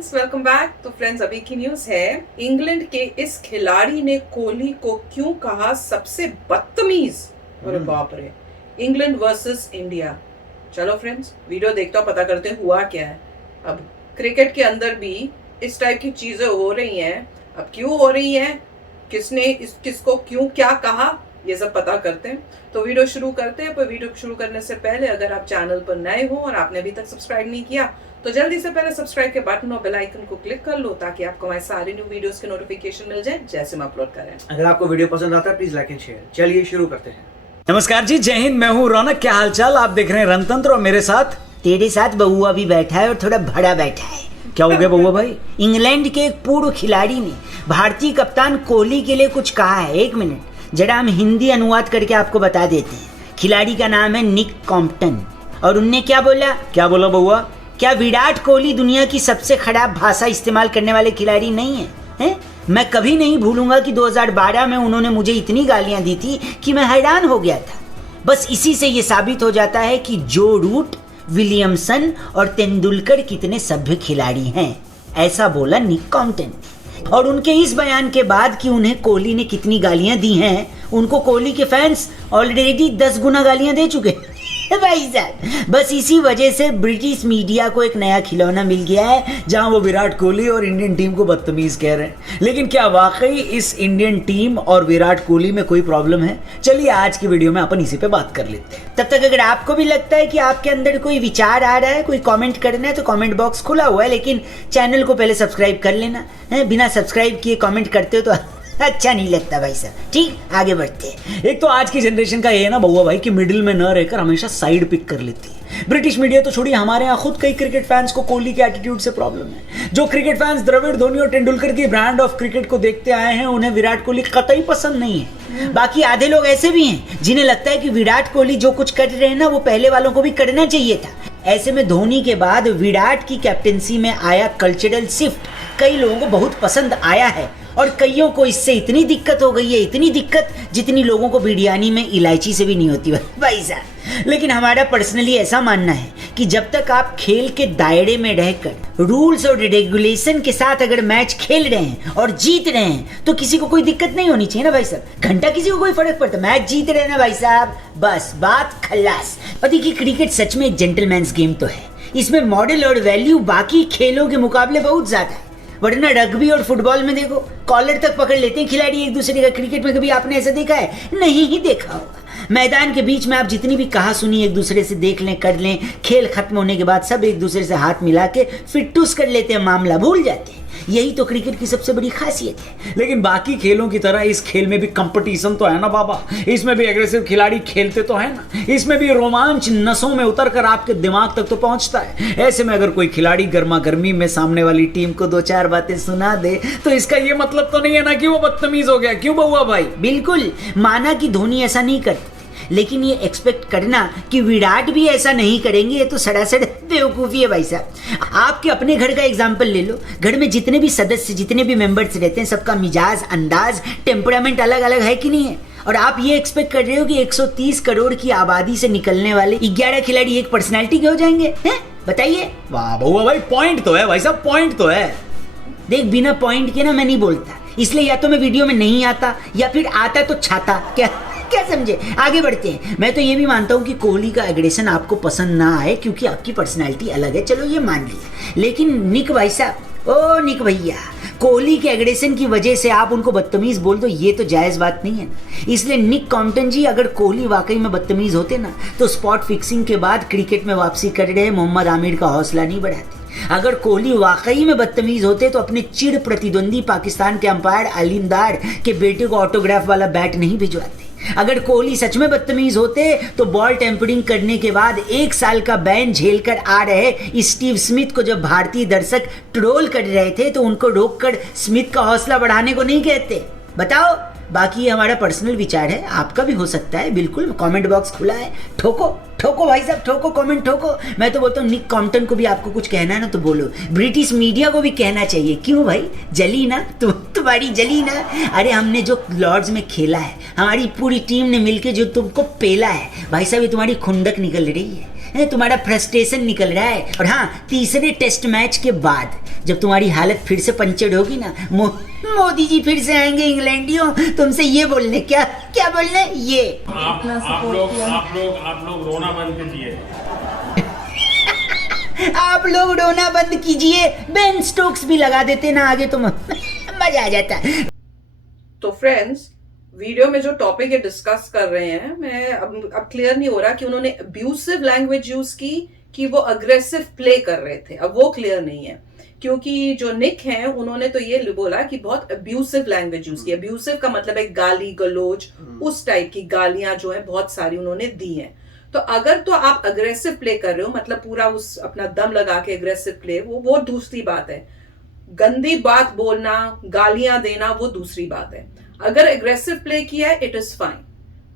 Friends, welcome back. तो friends, अभी की न्यूज है, इंग्लैंड के इस खिलाड़ी ने कोहली को क्यों कहा सबसे बदतमीज। अरे बाप रे, इंग्लैंड वर्सेस इंडिया। चलो फ्रेंड्स, वीडियो देखते हो, पता करते हुआ क्या है। अब क्रिकेट के अंदर भी इस टाइप की चीजें हो रही हैं। अब क्यों हो रही हैं, किसने किसको क्यों क्या कहा, ये सब पता करते हैं। तो वीडियो शुरू करते हैं। पर वीडियो शुरू करने से पहले अगर आप चैनल पर नए हो और आपने अभी तक सब्सक्राइब नहीं किया तो जल्दी से पहले सब्सक्राइब के बटन और बेल आइकन को क्लिक कर लो, ताकि आपको हमारे सारे न्यू वीडियोस के नोटिफिकेशन मिल जाए जैसे हम अपलोड करें। अगर आपको वीडियो पसंद आता है प्लीज लाइक एंड शेयर। चलिए शुरू करते हैं। नमस्कार जी, जय हिंद। मैं हूं रौनक। क्या हालचाल? आप देख रहे हैं रणतंत्र और मेरे साथ तेरे साथ बउआ भी बैठा है और थोड़ा बड़ा बैठा है। क्या हो गया बउआ भाई? इंग्लैंड के एक पूर्व खिलाड़ी ने भारतीय कप्तान कोहली के लिए कुछ कहा है। एक मिनट, जरा हम हिंदी अनुवाद करके आपको बता देते हैं। खिलाड़ी का नाम है निक कॉम्पटन और उनने क्या बोला? क्या बोला बउआ? क्या विराट कोहली दुनिया की सबसे खराब भाषा इस्तेमाल करने वाले खिलाड़ी नहीं है, हैं? मैं कभी नहीं भूलूंगा कि 2012 में उन्होंने मुझे इतनी गालियां दी थी कि मैं हैरान हो गया था। बस इसी से ये साबित हो जाता है कि जो रूट, विलियमसन और तेंदुलकर कितने सभ्य खिलाड़ी हैं, ऐसा बोला निक कॉम्पटन। और उनके इस बयान के बाद कि उन्हें कोहली ने कितनी गालियां दी हैं, उनको कोहली के फैंस ऑलरेडी 10 गुना गालियां दे चुके हैं भाई साहब। बस इसी वजह से ब्रिटिश मीडिया को एक नया खिलौना मिल गया है, जहां वो विराट कोहली और इंडियन टीम को बदतमीज कह रहे हैं। लेकिन क्या वाकई इस इंडियन टीम और विराट कोहली में कोई प्रॉब्लम है? चलिए आज की वीडियो में अपन इसी पे बात कर लेते हैं। तब तक अगर आपको भी लगता है कि आपके अंदर कोई विचार आ रहा है, कोई कमेंट करना है, तो कमेंट बॉक्स खुला हुआ है, लेकिन चैनल को पहले सब्सक्राइब कर लेना है। बिना सब्सक्राइब किए कमेंट करते हो तो अच्छा नहीं लगता भाई साहब। ठीक, आगे बढ़ते हैं। एक तो आज की जनरेशन का ये है ना बउआ भाई कि मिडिल में न रहकर हमेशा साइड पिक कर लेती है। ब्रिटिश मीडिया तो छोड़िए, हमारे यहाँ खुद कई क्रिकेट फैंस को कोहली के एटीट्यूड से प्रॉब्लम है। जो क्रिकेट फैंस द्रविड़, धोनी और तेंदुलकर की ब्रांड ऑफ क्रिकेट को देखते आए हैं, उन्हें विराट कोहली कतई पसंद नहीं है। बाकी आधे लोग ऐसे भी हैं जिन्हें लगता है कि विराट कोहली जो कुछ कर रहे हैं ना, वो पहले वालों को भी करना चाहिए था। ऐसे में धोनी के बाद विराट की कैप्टेंसी में आया कल्चरल शिफ्ट कई लोगों को बहुत पसंद आया है और कईयों को इससे इतनी दिक्कत हो गई है, इतनी दिक्कत जितनी लोगों को बिरयानी में इलायची से भी नहीं होती भाई साहब। लेकिन हमारा पर्सनली ऐसा मानना है कि जब तक आप खेल के दायरे में रहकर रूल्स और रेगुलेशन के साथ अगर मैच खेल रहे हैं और जीत रहे हैं तो किसी को कोई दिक्कत नहीं होनी चाहिए ना भाई साहब। घंटा किसी को कोई फर्क पड़ता, मैच जीत रहे ना भाई साहब, बस बात खल्लास। और देखिए, क्रिकेट सच में एक जेंटलमैन्स गेम तो है। इसमें मॉडल और वैल्यू बाकी खेलों के मुकाबले बहुत ज्यादा है। वरना रग्बी और फुटबॉल में देखो, कॉलर तक पकड़ लेते हैं खिलाड़ी एक दूसरे का। क्रिकेट में कभी आपने ऐसा देखा है? नहीं ही देखा होगा। मैदान के बीच में आप जितनी भी कहा सुनी एक दूसरे से देख लें, कर लें, खेल खत्म होने के बाद सब एक दूसरे से हाथ मिला के फिटूस कर लेते हैं, मामला भूल जाते हैं। यही तो क्रिकेट की सबसे बड़ी खासियत है। लेकिन बाकी खेलों की तरह इस खेल में भी कंपटीशन तो है ना बाबा। इसमें भी एग्रेसिव खिलाड़ी खेलते तो है ना। इसमें भी रोमांच नसों में उतर कर आपके दिमाग तक तो पहुंचता है। ऐसे में अगर कोई खिलाड़ी गर्मा गर्मी में सामने वाली टीम को 2-4 बातें सुना दे तो इसका ये मतलब तो नहीं है ना कि वो बदतमीज हो गया। क्यों बउआ भाई? बिल्कुल, माना कि धोनी ऐसा नहीं करते, लेकिन ये एक्सपेक्ट करना कि विराट भी ऐसा नहीं करेंगे, ये तो सरासर बेवकूफ़ी है भाई साहब। आपके अपने घर का एग्जाम्पल ले लो। घर में जितने भी सदस्य, जितने भी मेंबर्स रहते हैं, सबका मिजाज, अंदाज, टेम्परामेंट अलग अलग है कि नहीं है? और आप ये एक्सपेक्ट कर रहे हो कि 130 करोड़ की आबादी से निकलने वाले 11 खिलाड़ी एक पर्सनैलिटी के हो जाएंगे? हैं, बताइए। वाह बउआ भाई, पॉइंट तो है भाई साहब, पॉइंट तो है। देख, बिना पॉइंट के ना मैं नहीं बोलता, इसलिए या तो मैं वीडियो में नहीं आता या फिर आता तो छाता। क्या समझे? आगे बढ़ते हैं। मैं तो ये भी मानता हूँ कि कोहली का एग्रेशन आपको पसंद ना आए क्योंकि आपकी पर्सनालिटी अलग है, चलो ये मान लिया। लेकिन निक भाई साहब, ओ निक भैया, कोहली के एग्रेशन की वजह से आप उनको बदतमीज बोल दो, ये तो जायज़ बात नहीं है ना। इसलिए निक कॉम्पटन जी, अगर कोहली वाकई में बदतमीज होते ना तो स्पॉट फिक्सिंग के बाद क्रिकेट में वापसी कर रहे मोहम्मद आमिर का हौसला नहीं बढ़ाते। अगर कोहली वाकई में बदतमीज होते तो अपने चिड़ प्रतिद्वंदी पाकिस्तान के अंपायर अलीम डार के बेटे को ऑटोग्राफ वाला बैट नहीं भिजवाते। अगर कोहली सच में बदतमीज होते तो बॉल टेम्परिंग करने के बाद 1 साल का बैन झेलकर आ रहे स्टीव स्मिथ को जब भारतीय दर्शक ट्रोल कर रहे थे तो उनको रोककर स्मिथ का हौसला बढ़ाने को नहीं कहते। बताओ, बाकी ये हमारा पर्सनल विचार है, आपका भी हो सकता है, बिल्कुल कमेंट बॉक्स खुला है, ठोको ठोको भाई साहब, ठोको कमेंट ठोको। मैं तो बोलता हूँ निक कॉम्पटन को भी आपको कुछ कहना है ना तो बोलो, ब्रिटिश मीडिया को भी कहना चाहिए। क्यों भाई, जली ना तुम्हारी जली ना। अरे हमने जो लॉर्ड्स में खेला है, हमारी पूरी टीम ने मिलके जो तुमको पेला है भाई साहब, ये तुम्हारी खुंदक निकल रही है, तुम्हारा फ्रस्ट्रेशन निकल रहा है। और हाँ, तीसरे टेस्ट मैच के बाद जब तुम्हारी हालत फिर से पंचर होगी ना, मोदी जी फिर से आएंगे इंग्लैंडियों तुमसे ये बोलने, क्या क्या बोलने, ये आप लोग रोना बंद कीजिए। आप लोग रोना बंद कीजिए, बेन स्टोक्स भी लगा देते ना आगे तो मजा आ जाता। तो फ्रेंड्स, वीडियो में जो टॉपिक ये डिस्कस कर रहे हैं, मैं अब क्लियर नहीं हो रहा कि उन्होंने अब्यूसिव लैंग्वेज यूज की कि वो अग्रेसिव प्ले कर रहे थे, अब वो क्लियर नहीं है। क्योंकि जो निक हैं उन्होंने तो ये बोला कि बहुत अब्यूसिव लैंग्वेज यूज की। अब्यूसिव का मतलब है गाली गलोच, उस टाइप की गालियां जो है बहुत सारी उन्होंने दी हैं। तो अगर तो आप अग्रेसिव प्ले कर रहे हो, मतलब पूरा उस अपना दम लगा के अग्रेसिव प्ले, वो दूसरी बात है। गंदी बात बोलना, गालियां देना, वो दूसरी बात है। अगर एग्रेसिव प्ले किया है, इट इज फाइन।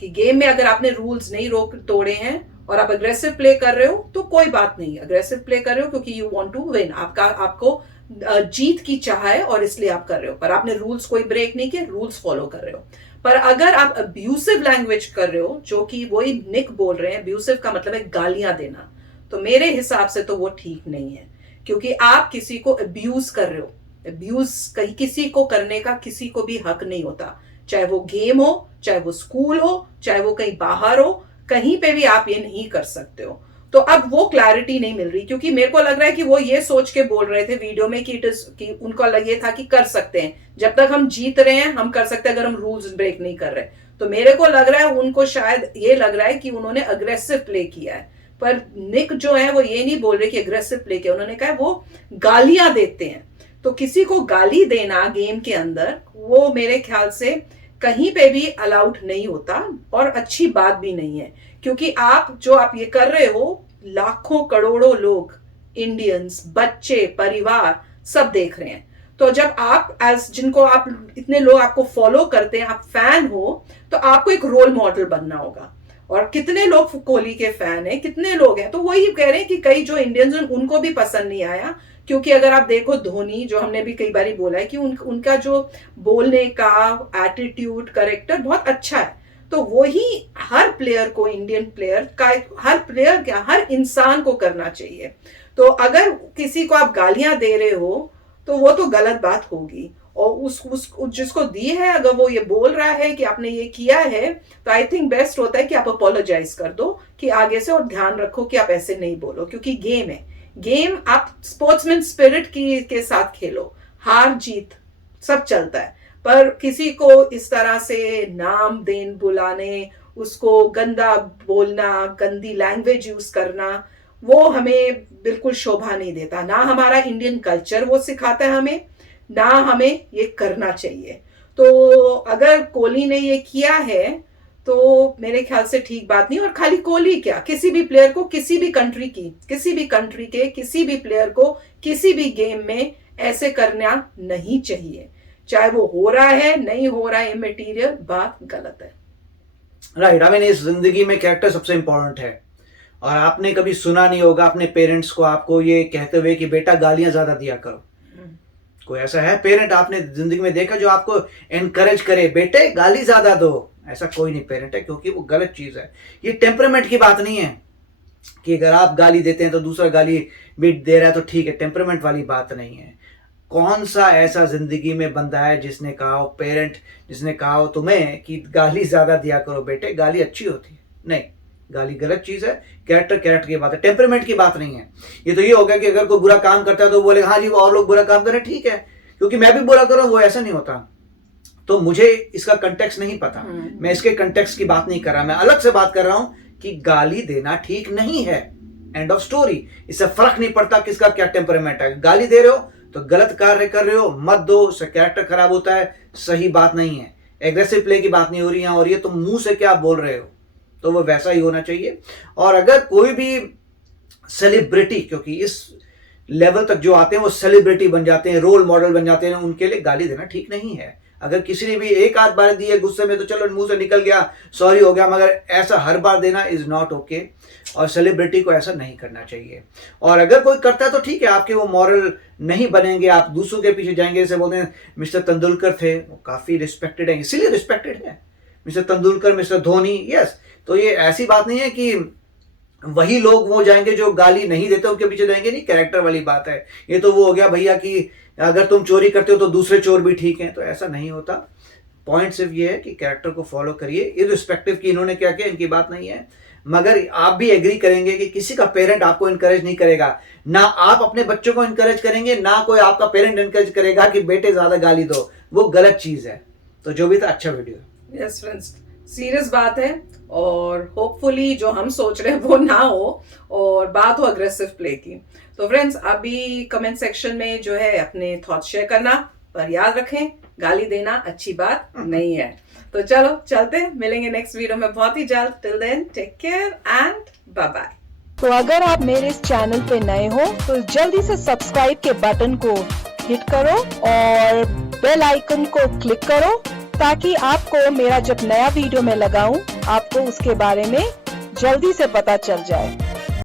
कि गेम में अगर आपने रूल्स नहीं तोड़े हैं और आप अग्रेसिव प्ले कर रहे हो तो कोई बात नहीं। अग्रेसिव प्ले कर रहे हो क्योंकि यू वांट टू विन, आपको जीत की चाह है और इसलिए आप कर रहे हो, पर आपने रूल्स कोई ब्रेक नहीं किए, रूल्स फॉलो कर रहे हो। पर अगर आप अब्यूसिव लैंग्वेज कर रहे हो, जो कि वही निक बोल रहे हैं, अब्यूसिव का मतलब है गालियां देना, तो मेरे हिसाब से तो वो ठीक नहीं है। क्योंकि आप किसी को अब्यूज कर रहे हो। अब्यूज कहीं किसी को करने का किसी को भी हक नहीं होता, चाहे वो गेम हो, चाहे वो स्कूल हो, चाहे वो कहीं बाहर हो, कहीं पे भी आप ये नहीं कर सकते हो। तो अब वो क्लैरिटी नहीं मिल रही, क्योंकि मेरे को लग रहा है कि वो ये सोच के बोल रहे थे वीडियो में कि उनको ये था कि कर सकते हैं, जब तक हम जीत रहे हैं हम कर सकते हैं, अगर हम रूल्स ब्रेक नहीं कर रहे। तो मेरे को लग रहा है उनको शायद ये लग रहा है कि उन्होंने अग्रेसिव प्ले किया है। पर निक जो है वो ये नहीं बोल रहे कि अग्रेसिव प्ले किया, उन्होंने कहा वो गालियां देते हैं। तो किसी को गाली देना गेम के अंदर, वो मेरे ख्याल से कहीं पे भी अलाउड नहीं होता और अच्छी बात भी नहीं है। क्योंकि आप ये कर रहे हो, लाखों करोड़ों लोग, इंडियंस, बच्चे, परिवार सब देख रहे हैं। तो जब आप जिनको आप इतने लोग आपको फॉलो करते हैं, आप फैन हो, तो आपको एक रोल मॉडल बनना होगा। और कितने लोग कोहली के फैन हैं, कितने लोग हैं, तो वही कह रहे हैं कि कई जो इंडियंस उनको भी पसंद नहीं आया। क्योंकि अगर आप देखो धोनी, जो हमने भी कई बार बोला है कि उनका जो बोलने का एटीट्यूड, कैरेक्टर बहुत अच्छा है। तो वही हर प्लेयर को, इंडियन प्लेयर का, हर इंसान को करना चाहिए। तो अगर किसी को आप गालियां दे रहे हो तो वो तो गलत बात होगी। और जिसको दी है, अगर वो ये बोल रहा है कि आपने ये किया है, तो आई थिंक बेस्ट होता है कि आप अपोलोजाइज कर दो कि आगे से, और ध्यान रखो कि आप ऐसे नहीं बोलो, क्योंकि गेम है। गेम आप स्पोर्ट्समैन स्पिरिट के साथ खेलो, हार जीत सब चलता है। पर किसी को इस तरह से नाम बुलाने, उसको गंदा बोलना, गंदी लैंग्वेज यूज करना, वो हमें बिल्कुल शोभा नहीं देता। ना हमारा इंडियन कल्चर वो सिखाता है हमें, ना हमें ये करना चाहिए। तो अगर कोहली ने ये किया है तो मेरे ख्याल से ठीक बात नहीं। और खाली कोहली क्या, किसी भी प्लेयर को, किसी भी कंट्री के किसी भी प्लेयर को किसी भी गेम में ऐसे करना नहीं चाहिए। चाहे वो हो रहा है, नहीं हो रहा है, इमैटेरियल, बात गलत है। राइट। आई मीन, इस जिंदगी में कैरेक्टर सबसे इंपॉर्टेंट है। और आपने कभी सुना नहीं होगा अपने पेरेंट्स को आपको ये कहते हुए कि बेटा गालियां ज्यादा दिया करो। कोई ऐसा है पेरेंट आपने जिंदगी में देखा जो आपको एनकरेज करे, बेटे गाली ज्यादा दो? ऐसा कोई नहीं पेरेंट है, क्योंकि वो गलत चीज है। ये टेम्परामेंट की बात नहीं है कि अगर आप गाली देते हैं तो दूसरा गाली भी दे रहा है तो ठीक है, टेम्परामेंट वाली बात नहीं है। कौन सा ऐसा जिंदगी में बंदा है जिसने कहा हो, पेरेंट जिसने कहा हो तुम्हें कि गाली ज्यादा दिया करो बेटे, गाली अच्छी होती है? नहीं, गाली गलत चीज है। कैरेक्टर की बात है, टेम्परामेंट की बात नहीं है। ये तो ये होगा कि अगर कोई बुरा काम करता है तो बोले हाँ जी वो और लोग बुरा काम कर रहे हैं, ठीक है, क्योंकि मैं भी बुरा कर रहा हूं, वो ऐसा नहीं होता। तो मुझे इसका कंटेक्स्ट नहीं पता, मैं इसके कंटेक्स्ट की बात नहीं कर रहा, मैं अलग से बात कर रहा हूं कि गाली देना ठीक नहीं है, एंड ऑफ स्टोरी। इससे फर्क नहीं पड़ता किसका क्या टेम्परामेंट है। गाली दे रहे हो तो गलत कार्य कर रहे हो, मत दो, उससे कैरेक्टर खराब होता है, सही बात नहीं है। एग्रेसिव प्ले की बात नहीं हो रही है, और ये तुम मुंह से क्या बोल रहे हो, तो वो वैसा ही होना चाहिए। और अगर कोई भी सेलिब्रिटी, क्योंकि इस लेवल तक जो आते हैं वो सेलिब्रिटी बन जाते हैं, रोल मॉडल बन जाते हैं, उनके लिए गाली देना ठीक नहीं है। अगर किसी ने भी एक आध बार दी है गुस्से में तो चलो मुंह से निकल गया, सॉरी हो गया, मगर ऐसा हर बार देना इज नॉट ओके, और सेलिब्रिटी को ऐसा नहीं करना चाहिए। और अगर कोई करता है तो ठीक है, आपके वो मॉरल नहीं बनेंगे, आप दूसरों के पीछे जाएंगे। जैसे बोलते हैं मिस्टर तेंदुलकर थे, वो काफ़ी रिस्पेक्टेड है, इसीलिए रिस्पेक्टेड है mister Tendulkar, mister Dhoni, yes. तो ये ऐसी बात नहीं है कि वही लोग वो जाएंगे जो गाली नहीं देते उनके पीछे जाएंगे, नहीं, कैरेक्टर वाली बात है। ये तो वो हो गया भैया कि अगर तुम चोरी करते हो तो दूसरे चोर भी ठीक हैं, तो ऐसा नहीं होता। पॉइंट सिर्फ ये है कि कैरेक्टर को फॉलो करिए, इर्रिस्पेक्टिव कि इन्होंने क्या किया, इनकी बात नहीं है। मगर आप भी एग्री करेंगे कि किसी का पेरेंट आपको इनकरेज नहीं करेगा, ना आप अपने बच्चों को इनकरेज करेंगे, ना कोई आपका पेरेंट इनकरेज करेगा कि बेटे ज्यादा गाली दो, वो गलत चीज है। तो जो भी था अच्छा वीडियो। यस फ्रेंड्स, सीरियस बात है और होपफुली जो हम सोच रहे हैं वो ना हो और बात हो अग्रेसिव प्ले की। तो फ्रेंड्स अभी कमेंट सेक्शन में जो है अपने थॉट्स शेयर करना, पर याद रखें गाली देना अच्छी बात नहीं है। तो चलो चलते हैं, मिलेंगे नेक्स्ट वीडियो में बहुत ही जल्द। Till then take care and bye bye. तो अगर आप मेरे इस चैनल पे नए हो तो जल्दी से सब्सक्राइब के बटन को हिट करो और बेल आइकन को क्लिक करो, ताकि आपको मेरा जब नया वीडियो मैं लगाऊं आपको उसके बारे में जल्दी से पता चल जाए।